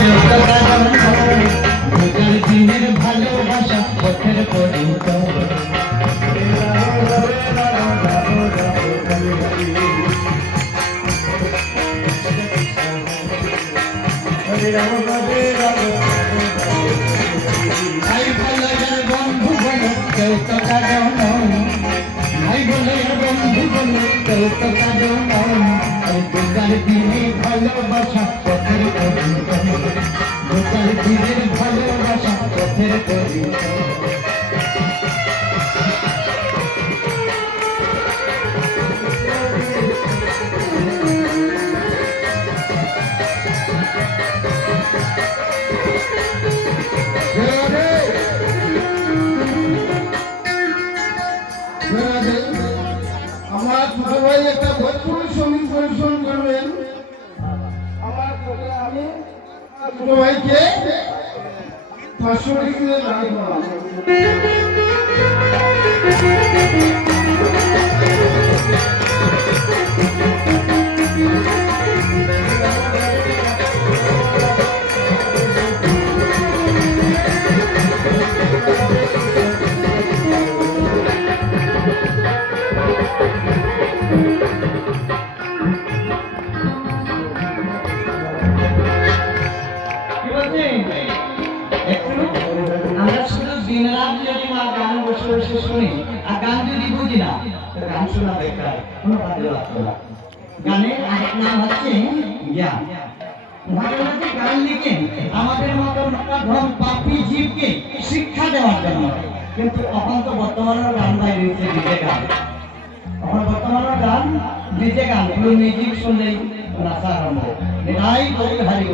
কেউ তো কারণ রোজার দিনের ভালোবাসা পথের পরিত ভাই বলে বন্ধু বলে কেউ তো কারণ ভাই বলে বন্ধু বলে কেউ তো কারণ রোজার দিনে ভালোবাসা পথের পরিত রোজার দিনের ভালোবাসা পথের পরিত আমার ছোট ভাই একটা ভোজপুরি সঙ্গীত পরিবেশন করবেন। আমার আমি ছোট ভাইকে 500 টাকা দান করলাম। আমরা শুধু দিন রাত যদি মা গান বসে বসে শুনি আর গান যদি বুঝি না তো গান শোনা বেকার, কোনো কাজে লাগতো না। গানের আরেক নাম হচ্ছে জ্ঞান। ভাগবতী গান লিখে আমাদের মতো নরম পাপী জীবকে শিক্ষা দেওয়ার জন্য, কিন্তু এখন তো বর্তমানের গান বাইরে হচ্ছে ডিজে গান। এখন বর্তমানের গান ডিজে গান, পুরো মিউজিক শুনলেই নাচা আরম্ভ। এটাই কবি হারি